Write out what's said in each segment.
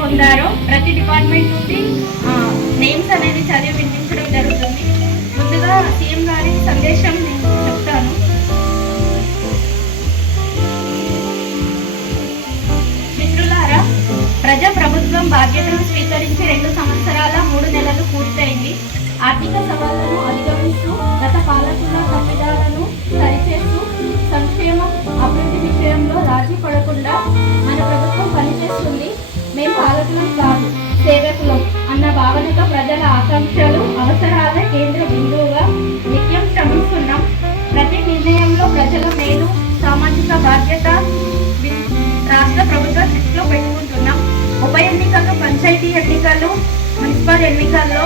పొందారో ప్రతి డిపార్ట్మెంట్ నుండి నేమ్స్ అనేది చదివి వినిపించడం జరుగుతుంది. ముందుగా సీఎం గారి సందేశం నేను చెప్తాను. మిత్రులారా, ప్రజా ప్రభుత్వం బాధ్యతలు స్వీకరించి 2 సంవత్సరాల 3 నెలలు పూర్తయింది. ఆర్థిక సవాళ్లను అధిగమిస్తూ గత పాలకుల తప్పిదాలను సరిచేస్తూ సంక్షేమం అభివృద్ధి విషయంలో రాజీ పడకుండా మన ప్రభుత్వం పనిచేస్తుంది. మేము పాలకులం కాదు, సేవకులం అన్న భావనతో ప్రజల ఆకాంక్షలు అవసరాలే కేంద్ర బిందువుగా నిత్యం శ్రమిస్తున్నాం. ప్రతి నిర్ణయంలో ప్రజల మేలు, సామాజిక బాధ్యత రాష్ట్ర ప్రభుత్వ దృష్టిలో పెట్టుకుంటున్నాం. ఉప ఎన్నికలు, పంచాయతీ ఎన్నికలు, మున్సిపల్ ఎన్నికల్లో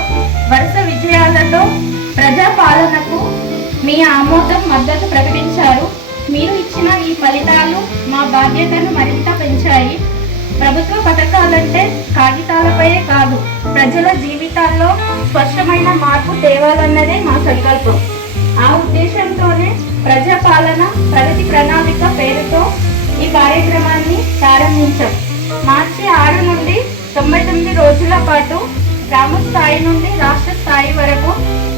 వరుస విజయాలతో ప్రజా పాలనకు మీ ఆమోదం, మద్దతు ప్రకటించారు. మీరు ఇచ్చిన ఈ ఫలితాలు మా బాధ్యతను మరింత పెంచాయి. ప్రభుత్వ పథకాలంటే కాగితాలపై కాదు, ప్రజల జీవితాల్లో స్పష్టమైన మార్పు తేవాలన్నదే మా సంకల్పం. ఆ ఉద్దేశంతోనే ప్రజాపాలన ప్రగతి ప్రణాళిక పేరుతో ఈ కార్యక్రమాన్ని ప్రారంభించాం. మార్చి 6 నుండి 99 రోజుల పాటు గ్రామ స్థాయి నుండి రాష్ట్ర స్థాయి వరకు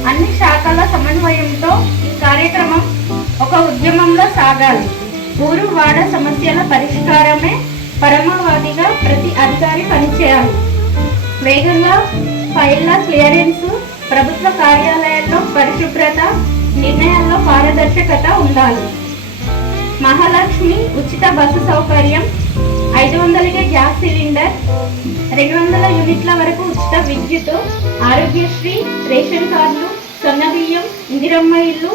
అన్ని శాఖల సమన్వయంతో ఈ కార్యక్రమం ఒక ఉద్యమంలో సాగాలి. ఊరు వాడ సమస్యల పరిష్కారమే పరమావధిగా ప్రతి అధికారి పనిచేయాలి. వేగంగా ఫైళ్ల క్లియరెన్స్, ప్రభుత్వ కార్యాలయాల్లో పరిశుభ్రత, నిర్ణయాల్లో పారదర్శకత ఉండాలి. మహాలక్ష్మి ఉచిత బస్సు సౌకర్యం, 500కే గ్యాస్ సిలిండర్, 200 యూనిట్ల వరకు ఉచిత విద్యుత్, ఆరోగ్యశ్రీ, రేషన్ కార్డులు, సొన్న బియ్యం, ఇందిరమ్మ ఇల్లు,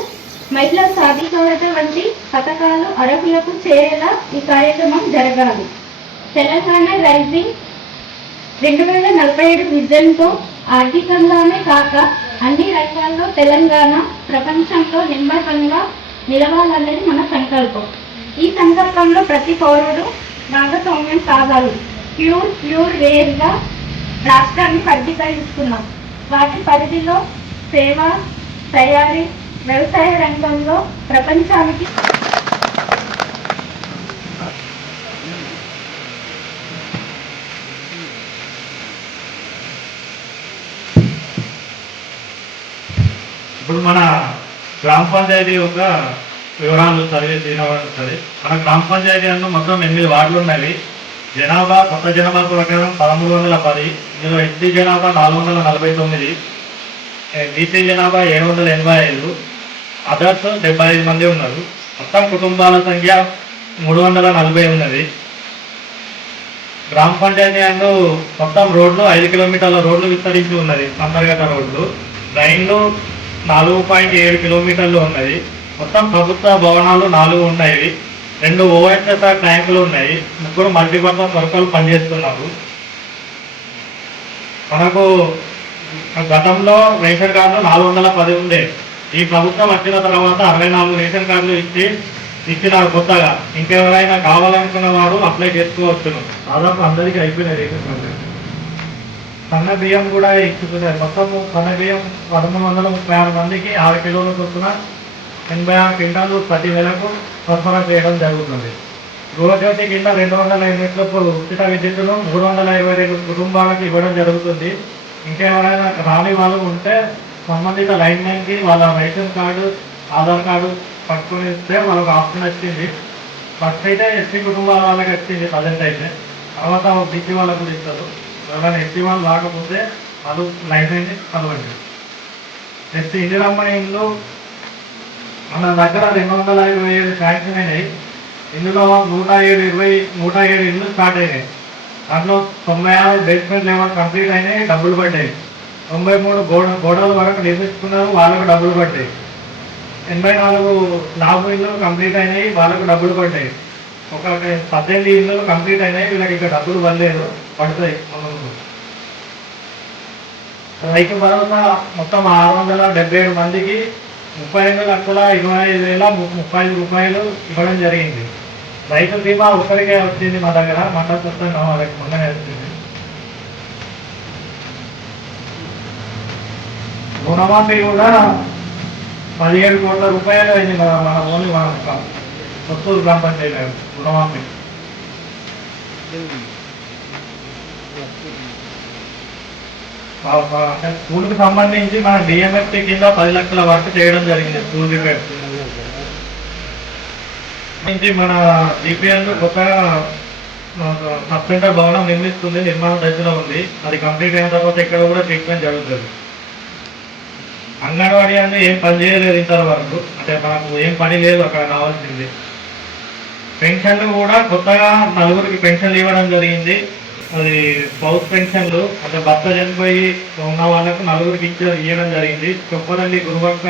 మహిళా సాధికారత వంటి పథకాలు అర్హులకు చేరేలా ఈ కార్యక్రమం జరగాలి. తెలంగాణ రైజింగ్ 2047 విజన్తో ఆర్థికంగానే కాక అన్ని రంగాల్లో తెలంగాణ ప్రపంచంలో నెంబర్ 1గా నిలవాలన్నది మన సంకల్పం. ఈ సంకల్పంలో ప్రతి పౌరుడు భాగస్వామ్యం కావాలి. ప్యూర్ వేర్గా రాష్ట్రాన్ని వర్గీకరిస్తున్నాం. వాటి పరిధిలో సేవ, తయారీ, వ్యవసాయ రంగంలో ప్రపంచానికి ఇప్పుడు మన గ్రామ పంచాయతీ యొక్క వివరాలు చదివి మన గ్రామ పంచాయతీ అన్న మొత్తం 8 వార్డులు ఉన్నాయి. జనాభా కొత్త జనాభా ప్రకారం 1310. ఇందులో ఎస్టీ జనాభా 449, బీసీ జనాభా 785, అదర్స్ 75 మంది ఉన్నారు. మొత్తం కుటుంబాల సంఖ్య 340 ఉన్నది. గ్రామ పంచాయతీ అందు మొత్తం రోడ్లు 5 కిలోమీటర్ల రోడ్లు విస్తరించి ఉన్నది. అంతర్గత రోడ్లు, రైళ్లు 4.7 కిలోమీటర్లు ఉన్నాయి. మొత్తం ప్రభుత్వ భవనాలు 4 ఉన్నాయి. 2 ఓఎస్ఎస్ఆర్ ట్యాంకులు ఉన్నాయి. 3 మల్టీపర్పస్ వర్కర్లు పనిచేస్తున్నారు. మనకు గతంలో రేషన్ కార్డులు 410 ఉండే. ఈ ప్రభుత్వం వచ్చిన తర్వాత 64 రేషన్ కార్డులు ఇచ్చినారు కొత్తగా. ఇంకెవరైనా కావాలనుకున్న వారు అప్లై చేసుకోవచ్చును. దాదాపు అందరికీ అయిపోయినాయి రేషన్ కార్డులు. సన్న బియ్యం కూడా ఇచ్చుతున్నారు. మొత్తం సన్న బియ్యం 1336 మందికి 6 కిలోల చొప్పున 86 క్వింటాలు ప్రతి నెలకు సరఫరా చేయడం జరుగుతుంది. గృహజ్యోతి కింద 200 యూనిట్లకు ఉచిత విద్యుత్తును 322 కుటుంబాలకు ఇవ్వడం జరుగుతుంది. ఇంకెవరైనా రాని వాళ్ళు ఉంటే సంబంధిత లైన్ మ్యాన్కి వాళ్ళ రేషన్ కార్డు, ఆధార్ కార్డు పట్టుకుని ఇస్తే వాళ్ళకి ఆప్షన్ వచ్చింది. ఫస్ట్ అయితే ఎస్టీ కుటుంబాల వాళ్ళకి వచ్చింది ప్రజెంట్ అయితే. తర్వాత బీసీ వాళ్ళకు కూడా ఇస్తారు. ఎవరైనా ఎస్టీ వాళ్ళు రాకపోతే వాళ్ళు లైన్ మ్యాన్ని కలవండి. ఎస్టీ ఇందిరమ్మ ఇల్లు మన దగ్గర 257 శాంక్షన్ అయినాయి. ఇందులో 107 ఇళ్ళు స్టార్ట్ అయినాయి. దాంట్లో 96 బేస్మెంట్ లెవెల్ కంప్లీట్ అయినాయి, డబ్బులు పడ్డాయి. 93 గోడల వరకు నిర్మించుకున్నారు, వాళ్ళకు డబ్బులు పడ్డాయి. 84 లాభ ఇళ్ళు కంప్లీట్ అయినాయి, వాళ్ళకు డబ్బులు పడ్డాయి. ఒక 18 ఇళ్ళు కంప్లీట్ అయినాయి, వీళ్ళకి ఇంకా డబ్బులు పడలేదు, పడతాయి. రైతు భరోసా మొత్తం 677 మందికి 32,25,035 రూపాయలు ఇవ్వడం జరిగింది. రైతు బీమా ఒకరికే వచ్చింది మా దగ్గర, మండల మొత్తంగా వాళ్ళకి మొన్ననే వచ్చింది. రుణమాఫీ కూడా 17 కోట్ల రూపాయలు అయింది మన ఓన్లీ మన కొత్తూరు గ్రామ పంచాయతీ రుణమాఫీ. అంటే స్కూల్కి సంబంధించి మన డిఎంఎఫ్టీ కింద 10 లక్షల వర్క్ చేయడం జరిగింది. స్కూల్ రిపేర్ నుంచి మన డిపిఎల్ కొత్తగా సబ్ సెంటర్ భవనం నిర్మిస్తుంది, నిర్మాణ దశలో ఉంది. అది కంప్లీట్ అయిన తర్వాత ఇక్కడ కూడా ట్రీట్మెంట్ జరుగుతుంది. అంగన్వాడీ అంటే ఏం పని చేయలేదు ఇంతవరకు, అంటే మనకు ఏం పని లేదు అక్కడ కావాల్సింది. పెన్షన్లు కూడా కొత్తగా 4గురికి పెన్షన్లు ఇవ్వడం జరిగింది. అది స్పౌస్ పెన్షన్లు, అంటే భర్త చనిపోయి ఉన్న వాళ్ళకు 4గురికి ఇవ్వడం జరిగింది. చొప్పదండి గురువక్క,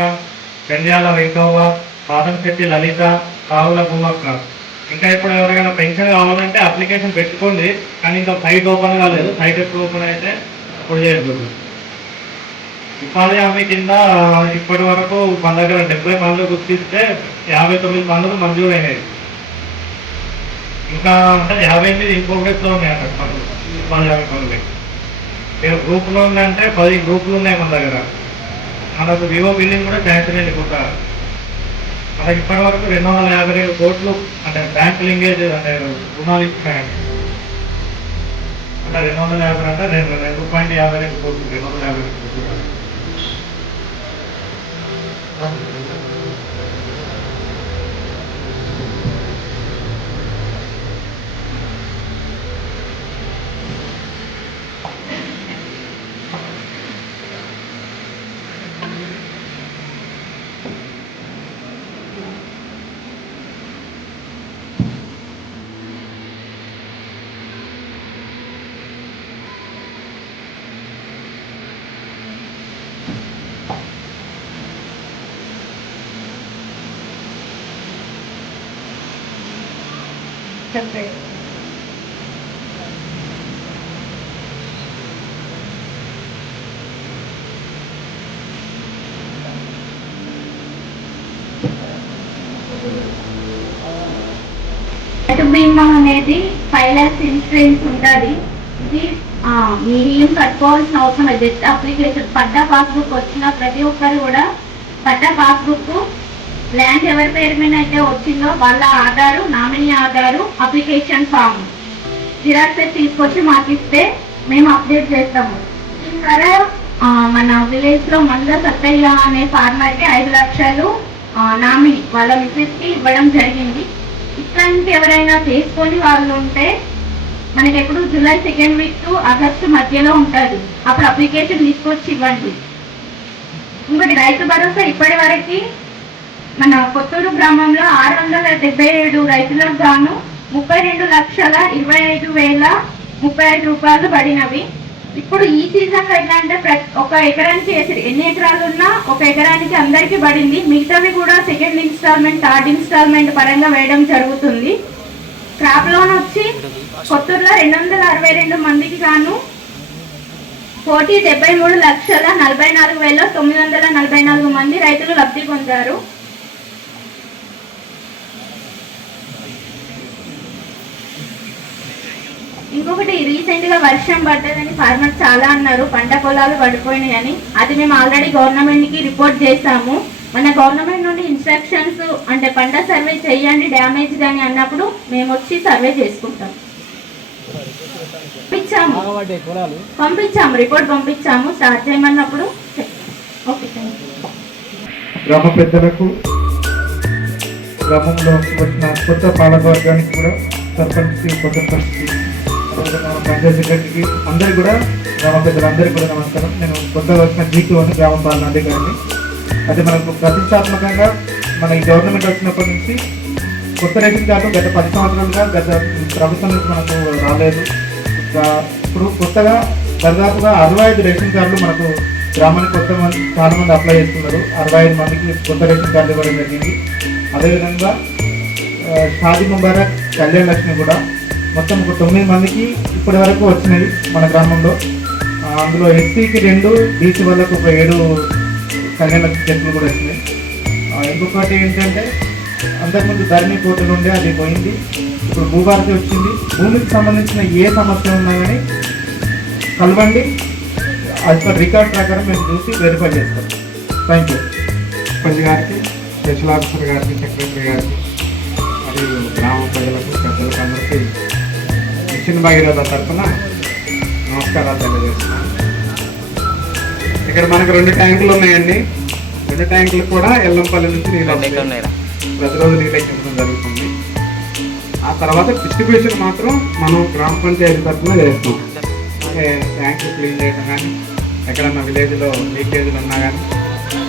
పెండ్యాల వెంకవ్వ, పాదంశెట్టి లలిత, రావుల భూమక్క. ఇంకా ఇప్పుడు ఎవరికైనా పెన్షన్ కావాలంటే అప్లికేషన్ పెట్టుకోండి, కానీ ఇంకా సైట్ ఓపెన్ కాలేదు. సైట్ ఎప్పుడు ఓపెన్ అయితే ఇప్పుడు చేయకూడదు. ఉపాధి హామీ కింద ఇప్పటి వరకు మన దగ్గర 70 పనులు గుర్తిస్తే 59 పనులు మంజూరైనవి. ఇంకా అంటే 58 ఇంప్రోగ్రెస్లో ఉన్నాయి అక్కడ పనులు, ఉపాధి హామీ పనులు. మీరు గ్రూప్లో ఉందంటే 10 గ్రూపులు ఉన్నాయి మన దగ్గర. మనకు వివో బిల్డింగ్ కూడా శాంక్షన్ అయింది కొత్తగా. మనకి ఇప్పటి వరకు 252 కోట్లు అంటే బ్యాంక్ లింకేజ్ అంటే రుణాలు ఇచ్చినాయండి. అంటే 250 అంటే 2.52 కోట్లు, 252 కోట్లు. చెప్పండి. రైతు బీమా అనేది 5 lakhs ఇన్సూరెన్స్ ఉంటుంది. ఇది మీరు ఏం కట్టుకోవాల్సిన అవసరం లేదు. జస్ట్ అప్లికేషన్ పట్టా పాస్బుక్ వచ్చిన ప్రతి ఒక్కరు కూడా పట్టా పాస్బుక్ ల్యాండ్ ఎవరి పేరు మీద అయితే వచ్చిందో వాళ్ళ Aadhaar, nominee Aadhaar, application form xerox తీసుకొచ్చి మాకు ఇస్తే మేము అప్డేట్ చేస్తాము. ఇంకా మన విలేజ్ లో మంద సత్తయ్య అనే ఫార్మర్ కి 5 లక్షలు నామినీ వాళ్ళ మిసెస్ కి ఇవ్వడం జరిగింది. ఇట్లాంటి ఎవరైనా చేసుకొని వాళ్ళు ఉంటే మనకి ఎప్పుడు July 2nd week to August మధ్యలో ఉంటుంది. అప్పుడు అప్లికేషన్ తీసుకొచ్చి ఇవ్వండి. ఇంకోటి రైతు భరోసా ఇప్పటి వరకు మన కొత్తూరు గ్రామంలో 677 రైతులకు గాను 32,25,035 రూపాయలు పడినవి. ఇప్పుడు ఈ సీజన్ ఎట్లా అంటే ఒక ఎకరానికి ఎన్ని ఎకరాలు ఉన్నా ఒక ఎకరానికి అందరికి పడింది. మిగతావి కూడా సెకండ్ ఇన్స్టాల్మెంట్, థర్డ్ ఇన్స్టాల్మెంట్ పరంగా వేయడం జరుగుతుంది. క్రాప్ లోన్ వచ్చి కొత్తూరులో 262 మందికి గాను 1,73,44,944 మంది రైతులు లబ్ధి పొందారు. ఇంకొకటి రీసెంట్ గా వర్షం పడ్డదని ఫార్మర్ చాలా అన్నారు, పంట పొలాలు పడిపోయినాయి అని. అది మేము ఆల్రెడీ గవర్నమెంట్ కి రిపోర్ట్ చేశాము. మన గవర్నమెంట్ నుండి ఇన్స్ట్రక్షన్స్ అంటే పంట సర్వే చేయండి డ్యామేజ్ కానీ అన్నప్పుడు మేము వచ్చి సర్వే చేసుకుంటాం. పంపించాము రిపోర్ట్ పంపించాము. స్టార్ట్ చేయమన్నప్పుడు ఓకే. గ్రామ పెద్దలకు, గ్రామంలో వచ్చిన కొత్త పాలకవర్గానికి కూడా, సర్పంచ్కి, కొత్త సర్పంచ్కి, పంచాయతీ సెక్రటరీకి అందరికీ కూడా, గ్రామ పెద్దలందరికీ కూడా నమస్కారం. నేను కొత్తగా వచ్చిన G2 అని గ్రామ పాలన అధికారిని. అయితే మనకు ప్రతిష్టాత్మకంగా మన ఈ గవర్నమెంట్ వచ్చినప్పటి నుంచి కొత్త రేషన్ కార్డు గత 10 సంవత్సరాలుగా గత ప్రభుత్వం నుంచి మనకు రాలేదు. ఇప్పుడు కొత్తగా దాదాపుగా 65 రేషన్ కార్డులు మనకు గ్రామానికి చాలా మంది అప్లై చేస్తున్నారు. 65 మందికి కొత్త రేషన్ కార్డు ఇవ్వడం జరిగింది. అదేవిధంగా షాదీ ముబారక్, కళ్యాణ లక్ష్మి కూడా మొత్తం ఒక 9 మందికి ఇప్పటి వరకు వచ్చినాయి మన గ్రామంలో. అందులో ఎస్సీకి 2, బీసీ వాళ్ళకు ఒక 7 కళ్యాణ లక్ష్మి చెట్లు కూడా వచ్చినాయి. ఇంకొకటి ఏంటంటే అంతకుముందు ధరణి పోర్టల్ ఉండే, అది పోయింది. ఇప్పుడు భూభారతి వచ్చింది. భూమికి సంబంధించిన ఏ సమస్య ఉన్నా కానీ కలవండి, అది రికార్డ్ ప్రకారం మేము చూసి వెరిఫై చేస్తాం. Thank you. సర్పంచ్ గారికి, స్పెషల్ ఆఫీసర్ గారికి, సెక్రటరీ గారికి మరియు గ్రామ ప్రజలకు, పెద్దలకు అందరికీ మిషన్ భగీరథ తరఫున నమస్కారాలు తెలియజేస్తున్నాను. ఇక్కడ మనకు 2 ట్యాంకులు ఉన్నాయండి. 2 ట్యాంకులు కూడా ఎల్లంపల్లి నుంచి నీళ్ళు వస్తాయి. ప్రతిరోజు నీళ్ళు ఎక్కించడం జరుగుతుంది. ఆ తర్వాత డిస్ట్రిబ్యూషన్ మాత్రం మనం గ్రామ పంచాయతీ తరఫున చేస్తాం. ట్యాంకులు క్లీన్ చేయడం కానీ, ఎక్కడన్నా విలేజ్లో లీకేజీలు ఉన్నా కానీ,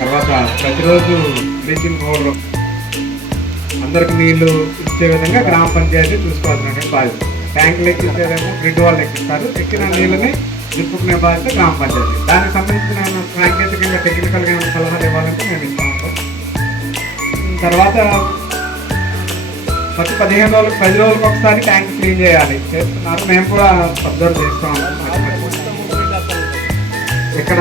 తర్వాత ప్రతిరోజు బ్లీచింగ్ పౌడర్ అందరికి నీళ్లు ఇచ్చే విధంగా గ్రామ పంచాయతీ చూసుకోవాల్సిన బాధ్యత. ట్యాంకులు ఎక్కించేదేమో గ్రిడ్ వాళ్ళు ఎక్కిస్తారు. ఎక్కిన నీళ్ళని నింపుకునే బాధ్యత గ్రామ పంచాయతీ. దానికి సంబంధించిన సాంకేతికంగా టెక్నికల్గా ఏమైనా సలహాలు ఇవ్వాలంటే మేము ఇస్తా ఉంటాం. తర్వాత ప్రతి 15 రోజులకు 10 రోజులకు ఒకసారి ట్యాంక్ క్లీన్ చేయాలి. చేస్తున్నారు, మేము కూడా అబ్జర్వ్ చేస్తూ ఉంటాం. ఇక్కడ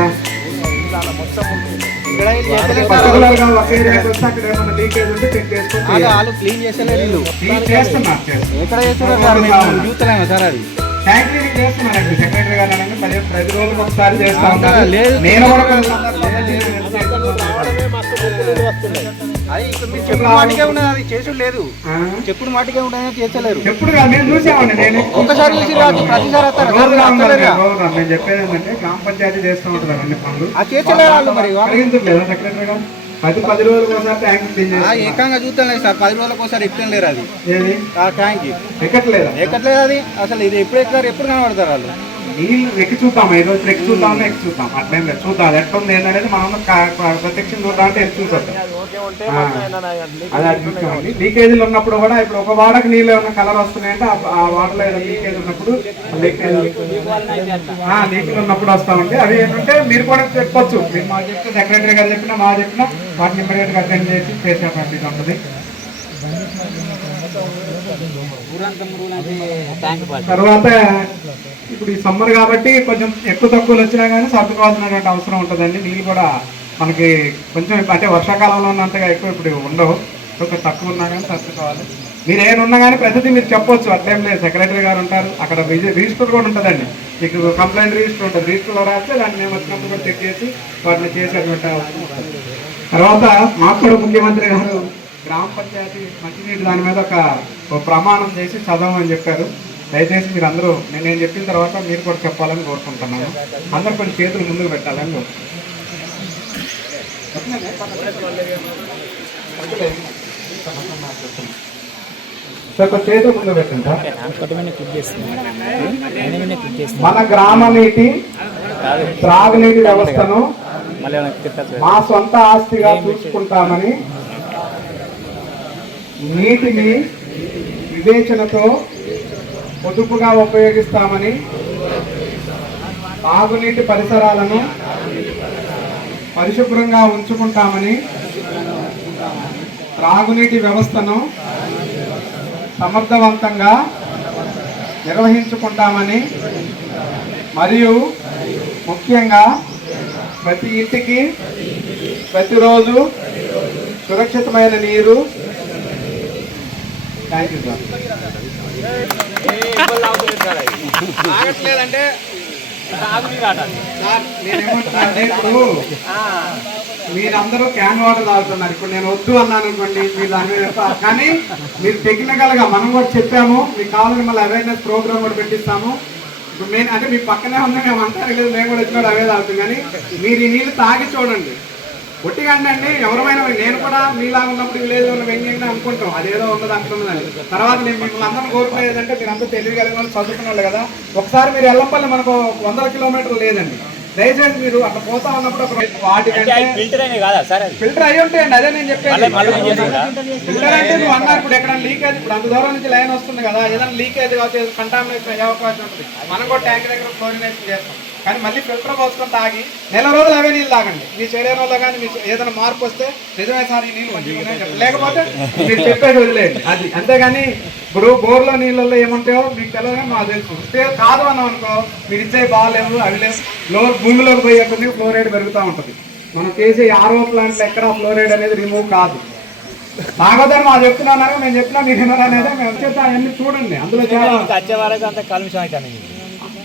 పర్టికులర్ గా ఒక ఏరియాకి వస్తే అక్కడ ఏమైనా లీకేజ్ ఉంటే చెక్ చేసుకొని క్లీన్ చేస్తలేరు. చేస్తున్నారు. ట్యాంక్ క్లీనింగ్ చేస్తున్నారండి సెక్రటరీ గారు అనగా 10 రోజులకు ఒకసారి చేస్తా ఉంటారు. నేను కూడా చెప్పుడు మాటికే ఉన్నది, అది చేసుడు లేదు. చెప్పుడు మాటికే ఉన్నది, చేస్తలేరు. ఎప్పుడు మేము చూసామండి. నేను ఒక్కసారి చూసి ప్రతిసారి నేను చెప్పేది ఏంటంటే గ్రామ పంచాయతీ చేస్తూ ఉంటారు అన్ని పనులు. ఆ చేస్తలేరు. మరి అడిగించట్లేదా సెక్రటరీ గారు? 10 రోజులకు ఒకసారి ట్యాంక్ క్లీన్ చేయాలి. ఏకంగా చూస్తాను సార్, 10 రోజులకు ఒకసారి ఎక్కడం లేరు. అది ఏది ఆ ట్యాంక్ ఎక్కట్లేదా? ఎక్కట్లేదు. అది అసలు ఇది ఎప్పుడు ఎక్కుతారు, ఎప్పుడు కనబడతారు వాళ్ళు. నీళ్ళు ఎక్కి చూద్దాం, 5 రోజులు ఎక్కి చూద్దాం, ఎక్కి చూద్దాం. అట్లేం లేదు, చూద్దాం అది ఎట్లా ఉంది ఏంటనేది మనం ప్రత్యక్షం చూద్దాం అంటే ఎక్కి చూసొద్దాం. అది చూస్తామండి. లీకేజీలు ఉన్నప్పుడు కూడా ఇప్పుడు ఒక వాడకి నీళ్ళు ఏమైనా కలర్ వస్తున్నాయంటే ఆ వాటర్లో ఏదైనా లీకేజ్ ఉన్నప్పుడు లీకులు ఉన్నప్పుడు వస్తామండి. అవి ఏంటంటే మీరు కూడా చెప్పొచ్చు. మీరు మాకు చెప్తే సెక్రటరీ గారు చెప్పినా మా చెప్పినా వాటిని ఇమ్మీడియట్గా అటెండ్ చేసి చేసేపండి. ఇది ఉంటుంది. తర్వాత ఇప్పుడు ఈ సమ్మర్ కాబట్టి కొంచెం ఎక్కువ తక్కువలు వచ్చినా కానీ సర్దుకోవాల్సినటువంటి అవసరం ఉంటుందండి. నీళ్ళు కూడా మనకి కొంచెం అంటే వర్షాకాలంలో ఉన్నంతగా ఎక్కువ ఇప్పుడు ఉండవు. కొంచెం తక్కువ ఉన్నా కానీ సర్దుకోవాలి. మీరు ఏమన్నా కానీ ప్రతిదీ మీరు చెప్పొచ్చు, అట్లేం లేదు. సెక్రటరీ గారు ఉంటారు, అక్కడ రిజిస్టర్ కూడా ఉంటుందండి. మీకు కంప్లైంట్ రిజిస్టర్ ఉంటుంది. రిజిస్టర్లో రాస్తే దాన్ని మేము వచ్చినప్పుడు కూడా చెక్ చేసి వాటిని చేసేటువంటి అవసరం ఉంటుంది. తర్వాత మాకు కూడా ముఖ్యమంత్రి గారు గ్రామ పంచాయతీ మంచినీటి దాని మీద ఒక ప్రమాణం చేసి చదవమని చెప్పారు. దయచేసి మీరు అందరూ నేను చెప్పిన తర్వాత మీరు కూడా చెప్పాలని కోరుకుంటున్నాను. అందరూ కొన్ని చేతులు ముందుకు పెట్టాలని కోరుకుంటున్నాను. చేతులు ముందు పెట్టండి. మన గ్రామ నీటి త్రాగునీటి వ్యవస్థను మా సొంత ఆస్తిగా చూసుకుంటామని, నీటిని వివేచనతో పొదుపుగా ఉపయోగిస్తామని, తాగునీటి పరిసరాలను పరిశుభ్రంగా ఉంచుకుంటామని, త్రాగునీటి వ్యవస్థను సమర్థవంతంగా నిర్వహించుకుంటామని మరియు ముఖ్యంగా ప్రతి ఇంటికి ప్రతిరోజు సురక్షితమైన నీరు. Thank you sir. ఆగట్లేదంటే నేనేమంటున్నానంటే ఇప్పుడు మీరందరూ క్యాన్ వాటర్ తాగుతున్నారు. ఇప్పుడు నేను వద్దు అన్నాను అనుకోండి, మీరు దాని మీద కానీ మీరు టెక్నికల్ గా మనం కూడా చెప్పాము. మీకు కావాలని మళ్ళీ అవేర్నెస్ ప్రోగ్రామ్ కూడా పెట్టిస్తాము. ఇప్పుడు మెయిన్ అంటే మీ పక్కనే ఉన్నా మేము అంటారు లేదు, మేము కూడా వచ్చినప్పుడు అవే తాగుతాం. కానీ మీరు ఈ నీళ్ళు తాగి చూడండి. ఒట్టిగా అండి ఎవరైనా నేను కూడా మీలాగా ఉన్నప్పుడు విలేజ్ ఉన్న వ్యంగ్యంగా అనుకుంటాం అదేదో ఉన్నది అంటున్నదని. తర్వాత నేను మిమ్మల్ని అందరిని కోరుకునేదంటే మీరు అంతా తెలియగలిగిన వాళ్ళు చదువుకున్న వాళ్ళు కదా. ఒకసారి మీరు ఎల్లంపల్లి మనకు 100 కిలోమీటర్లు లేదండి. దయచేసి మీరు అట్లా పోతా ఉన్నప్పుడు వాటికంటే ఫిల్టర్ అయ్యి ఉంటాయండి. అదే నేను చెప్పేది. ఫిల్టర్ అంటే నువ్వు అన్నారు ఇప్పుడు ఎక్కడ లీకేజ్, ఇప్పుడు అంత దూరం నుంచి లైన్ వస్తుంది కదా, ఏదైనా లీకేజ్ కావచ్చు, కంటామినేషన్ అయ్యే అవకాశం ఉంటుంది. మనం కూడా ట్యాంక్ దగ్గర క్లోరినేషన్ చేస్తాం. కానీ మళ్ళీ ఫిల్టర్ పోసుకొని తాగి నెల రోజులు అవే నీళ్ళు తాగండి. మీ శరీరంలో కానీ మీకు ఏదైనా మార్పు వస్తే నిజమే సార్ ఈ నీళ్ళు మంచిగా చెప్పండి, లేకపోతే మీరు చెప్పేది వదిలేయండి. అది అంతేగాని ఇప్పుడు బోర్లో నీళ్ళల్లో ఏముంటాయో మీకు తెలియదు కానీ మాకు తెలుసు. కాదు అన్నాం అనుకో, మీరు ఇచ్చే బాగాలేవు, అవి లేవు, భూమిలోకి పోయే కొద్ది ఫ్లోరైడ్ పెరుగుతూ ఉంటుంది. మనం చేసే ఆర్ఓ ప్లాంట్లో ఎక్కడ ఫ్లోరైడ్ అనేది రిమూవ్ కాదు. తాగొద్దని మా చెప్తున్నారు, మేము చెప్పినా మీరు వినరు అనేది మేము వచ్చేస్తా. అవన్నీ చూడండి, అందులో చాలా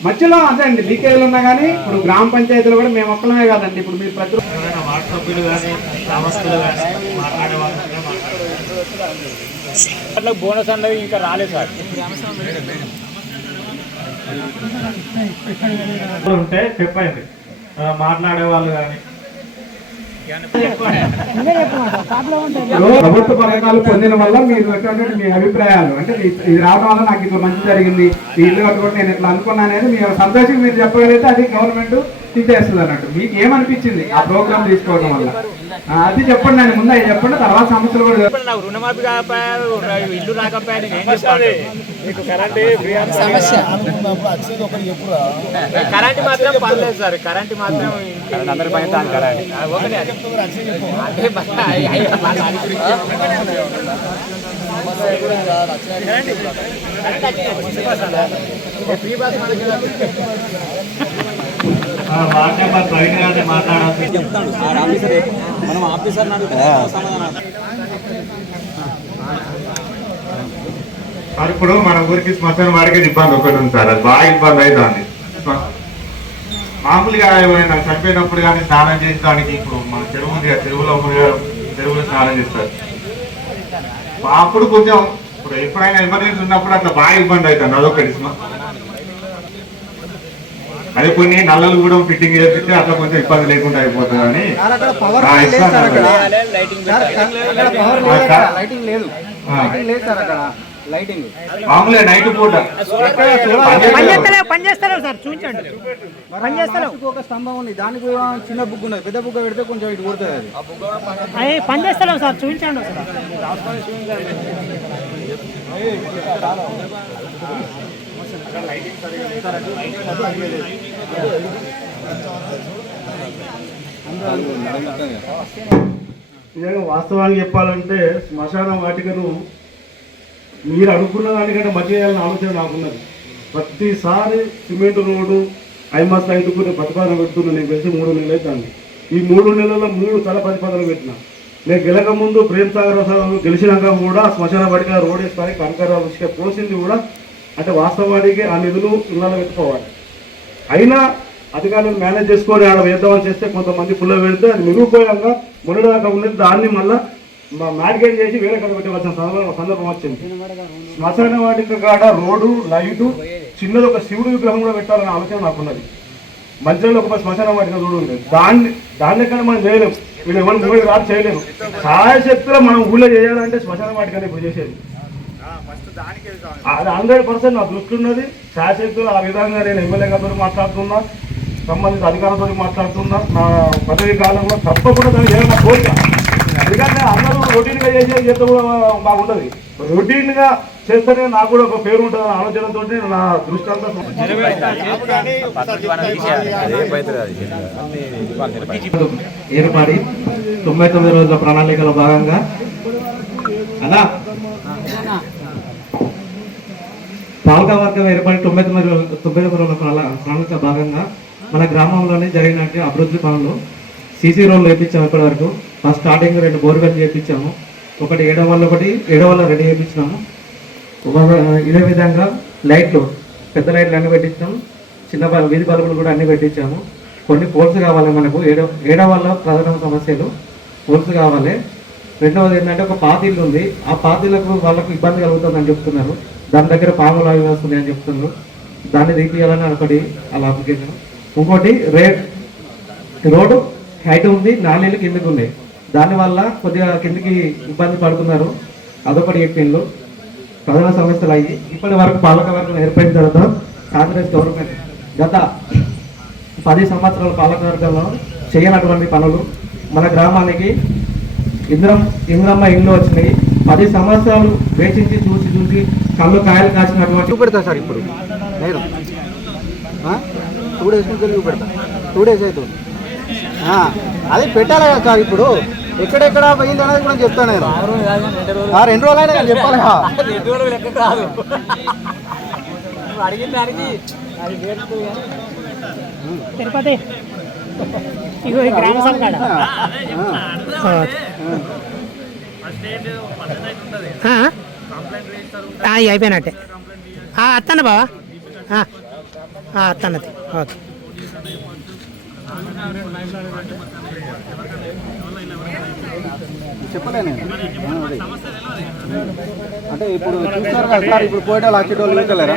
మధ్యలో అదే అండి లీకేజ్లు ఉన్నా కానీ ఇప్పుడు గ్రామ పంచాయతీలో కూడా మేము ఒక్కలమే కాదండి. ఇప్పుడు మీరు ప్రతి వార్డు సభ్యులు కానీ గ్రామస్తులు కానీ మాట్లాడే వాళ్ళు బోనస్ అన్నది ఇంకా రాలేదు సార్. ఉంటే చెప్పండి, మాట్లాడే వాళ్ళు కానీ. ప్రభుత్వ పథకాలు పొందిన వల్ల మీరు ఎటువంటి మీ అభిప్రాయాలు అంటే ఇది రావడం వల్ల నాకు ఇట్లా మంచి జరిగింది, ఈ ఇల్లు కట్టుకుంటే నేను ఇట్లా అనుకున్నాను అనేది మీ సంతోషం మీరు చెప్పగలిగితే అది గవర్నమెంట్ తీసేస్తుంది అన్నట్టు. మీకు ఏమనిపించింది ఆ ప్రోగ్రామ్ తీసుకోవడం వల్ల? అది చెప్పండి, నేను ముందు అవి చెప్పండి, తర్వాత సమస్యలు కూడా రుణమాఫీ కాకపోయారు, ఇల్లు రాకపోయారు, కరెంట్ మాత్రం పర్లేదు సార్, కరెంట్ మాత్రం అందరి పైన వార్డ్ నెంబర్ ప్రవీణ్ గారిని మాట్లాడాలి. మనం ఆఫీసర్ సార్ ఇప్పుడు మన ఊరికి శ్మశాన వాడికి ఇబ్బంది ఒకటి ఉంది సార్, అది బాగా ఇబ్బంది అవుతుంది. మామూలుగా ఏమైనా చనిపోయినప్పుడు కానీ స్నానం చేసడానికి ఇప్పుడు మన చెరువు ఉంది, చెరువులో స్నానం చేస్తారు. అప్పుడు కొంచెం ఇప్పుడు ఎప్పుడైనా ఎమర్జెన్సీ ఉన్నప్పుడు అట్లా బాగా ఇబ్బంది అవుతుంది, అదొకటి. అదే కొన్ని నల్లలు కూడా ఫిట్టింగ్ చేపిస్తే అట్లా కొంచెం ఇబ్బంది లేకుండా అయిపోతుంది అని. మామూలుగా నైట్ పూట పనిచేస్తారు సార్, చూపించండి. ఒక స్తంభం ఉంది, దానికి చిన్న బుక్ ఉన్నది, పెద్ద బుక్ పెడితే కొంచెం ఇటు కొడుతుంది. అది పనిచేస్తలేవు సార్, చూపించండి. నిజంగా వాస్తవానికి చెప్పాలంటే శ్మశాన వాటికను మీరు అనుకున్న దానికంటే మంచి చేయాలని ఆలోచన నాకున్నది. ప్రతిసారి సిమెంట్ రోడ్డు ఐమాస్ ఐదుకునే ప్రతిపాదన పెడుతున్నా. నేను కలిసి 3 నెలలు అవుతుంది. ఈ 3 నెలల్లో 3 తల ప్రతిపాదనలు పెట్టిన. నేను గెలక ముందు ప్రేమ్ సాగర్ గెలిచినాక కూడా శ్మశాన వాటిక రోడ్ వేసుకోవాలి, కనకరావు ఇసుక పోసింది కూడా. అంటే వాస్తవానికి ఆ నిధులు ఇళ్ళలో పెట్టుకోవాలి. అయినా అధికారులను మేనేజ్ చేసుకొని ఆడ వేద్దామని చేస్తే కొంతమంది పుల్ల పెడితే అది నిరుపయోగంగా మొన్నటిదాకా ఉన్నది. దాన్ని మళ్ళీ మ్యాడికేట్ చేసి వేరే కడ పెట్టవలసిన సందర్భం వచ్చింది. శ్మశాన వాటిక కాడ రోడ్డు లైటు చిన్నది ఒక శివుడు విగ్రహం కూడా పెట్టాలనే ఆలోచన నాకున్నది. మధ్యలో ఒక శ్మశాన వాటిక రోడ్డు ఉండేది. దాన్ని ఎక్కడ మనం చేయలేము, వీళ్ళు ఎవరు మూడు రాదు చేయలేము. సాయశక్తిలో మనం ఊళ్ళో చేయాలంటే శ్మశాన వాటికనే ఇప్పుడు చేసేది. అది 100% నా దృష్టి ఉన్నది. శాసకులు ఆ విధంగా నేను ఎమ్మెల్యే గారితో మాట్లాడుతున్నా, సంబంధిత అధికారులతో మాట్లాడుతున్నా. నా పదవి కాలంలో తప్పకుండా దాన్ని చేయాలన్న కోరిక. ఎందుకంటే అందరూ రొటీన్గా చేస్తే కూడా బాగుంటుంది. రొటీన్గా చేస్తేనే నాకు కూడా ఒక పేరు ఉంటుంది అనే ఆలోచనతో నా దృష్టి అంతా ఏర్పడి 99 రోజుల ప్రణాళికలో భాగంగా అలా పాలకవర్గం ఏర్పడి 99 రోజుల ప్రణాళిక భాగంగా మన గ్రామంలోనే జరిగినట్టు అభివృద్ధి పనులు సీసీ రోడ్లు వేయించాము. ఇప్పటి వరకు ఫస్ట్ స్టార్టింగ్ 2 బోర్వెల్ చేయించాము. ఒకటి 7 వల్ల 2 చేయించినాము. ఇదే విధంగా లైట్లు, పెద్ద లైట్లు అన్ని పెట్టించాము. చిన్న వీధి బల్బులు కూడా అన్ని పెట్టించాము. కొన్ని పోల్స్ కావాలి మనకు. 7 వల్ల ప్రధాన సమస్యలు పోల్స్ కావాలి. రెండవది ఏంటంటే ఒక పాతిళ్ళు ఉంది, ఆ పాతిళ్ళకు వాళ్ళకు ఇబ్బంది కలుగుతుందని చెప్తున్నారు. దాని దగ్గర పాములు అవి వస్తుంది అని చెప్తున్నారు. దాన్ని తీపియాలని ఒకటి అలా అప్లికేషన్. ఇంకోటి రోడ్డు హైట్ ఉంది, 4 ఇళ్ళు కిందకి ఉన్నాయి. దానివల్ల కొద్దిగా కిందికి ఇబ్బంది పడుతున్నారు. అదొకటి చెప్పిండ్రు. ప్రధాన సమస్యలు అయ్యి ఇప్పటి వరకు పాలకవర్గం ఏర్పడిన తర్వాత కాంగ్రెస్ గవర్నమెంట్ గత 10 సంవత్సరాల పాలకవర్గంలో చేయనటువంటి పనులు మన గ్రామానికి ఇంద్రమ్మ ఇల్లు వచ్చినాయి. 10 సంవత్సరాలు వేచించి చూసి కళ్ళు కాయలు కాసినటువంటి చూపెడతా సార్. ఇప్పుడు నేను 2 డేస్ నుంచి చూపెడతా. 2 డేస్ అవుతుంది. అది పెట్టాలి కదా సార్. ఇప్పుడు ఎక్కడెక్కడ పోయింది అనేది కూడా చెప్తాను నేను. 2 రోజులు అయినా నేను చెప్పాలి. 2 రోజులు లెక్క కాదు, అడిగిన దానికి తిరుపతి ఇగో ఈ గ్రామ సభ కాడ అయిపోయినట్టే. అత్తన్న బావా, అత్తన్నది. ఓకే. చెప్పలేను అంటే ఇప్పుడు చూస్తారు కదా సార్. ఇప్పుడు పోయేటోళ్ళు వచ్చేటోళ్ళు చూడలేరా?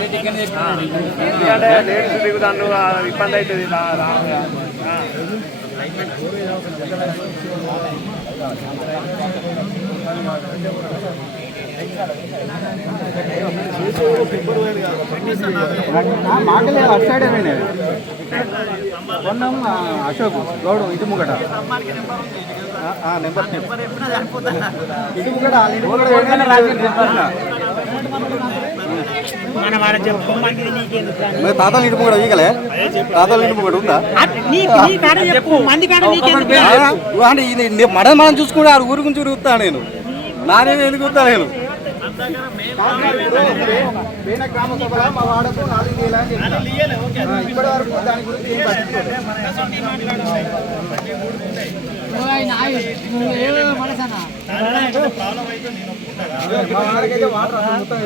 ఎందుకంటే లేడీస్ దిగుతాను ఇబ్బంది అవుతుంది మాటలే అటు సైడ్ కొన్నాం అశోక్ గౌడ్ ఇటు ముంగట నెంబర్ ఇటు ముంగట తాతలు ఇంటి ముంగట వీకలే తాతలు ఇంటి ముంగట ఉందా అంటే మనం చూసుకుంటే ఆ ఊరి గురించి తిరుగుతా నేను నానేమి ఎందుకు వస్తా నేను గ్రామ సభలో మా వాడకు 4,000 అని ఇప్పటి వరకు దాని గురించి మా వాడికైతే వాటర్ మొత్తం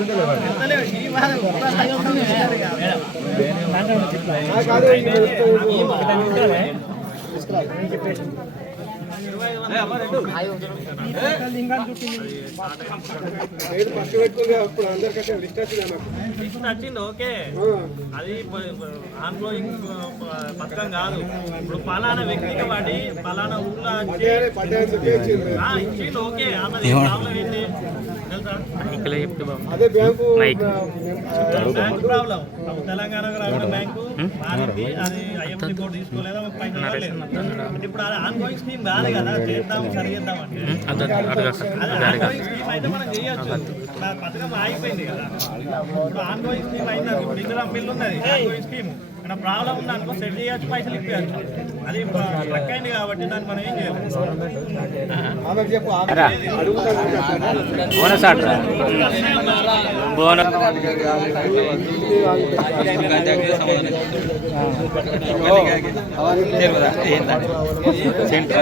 వచ్చింది ఓకే అది ఆన్గోయింగ్ పథకం కాదు. ఇప్పుడు పలానా వ్యక్తికి వాడి పలానా ఊర్లో ఇచ్చింది ఓకే అన్నది ప్రాబ్లం ఏంటి బ్యాంకు ప్రాబ్లం. తెలంగాణ గ్రామీణ బ్యాంకు మారింది, అది ఐఎఫ్సి కోడ్ తీసుకోలేదా పైసలు రాలేదు. ఇప్పుడు అది ఆన్గోయింగ్ స్కీమ్ కాదు కదా, చేద్దాం సరిచేద్దాం అంటే ఆన్గోయింగ్ స్కీమ్ అయితే మనం చేయొచ్చు. ఇప్పుడు ఆ పథకం ఆగిపోయింది కదా, ఇప్పుడు ఆన్గోయింగ్ స్కీమ్ అయింది. ఇప్పుడు ఇందిరా బిల్లు ఉన్నది ఆన్గోయింగ్ స్కీమ్, ఇక్కడ ప్రాబ్లం ఉంది అనుకో సెట్ చేయొచ్చు, పైసలు ఇప్పచ్చు. అది ట్రక్ అయింది కాబట్టి దాన్ని మనం ఏం చేయాలి. సెంటర్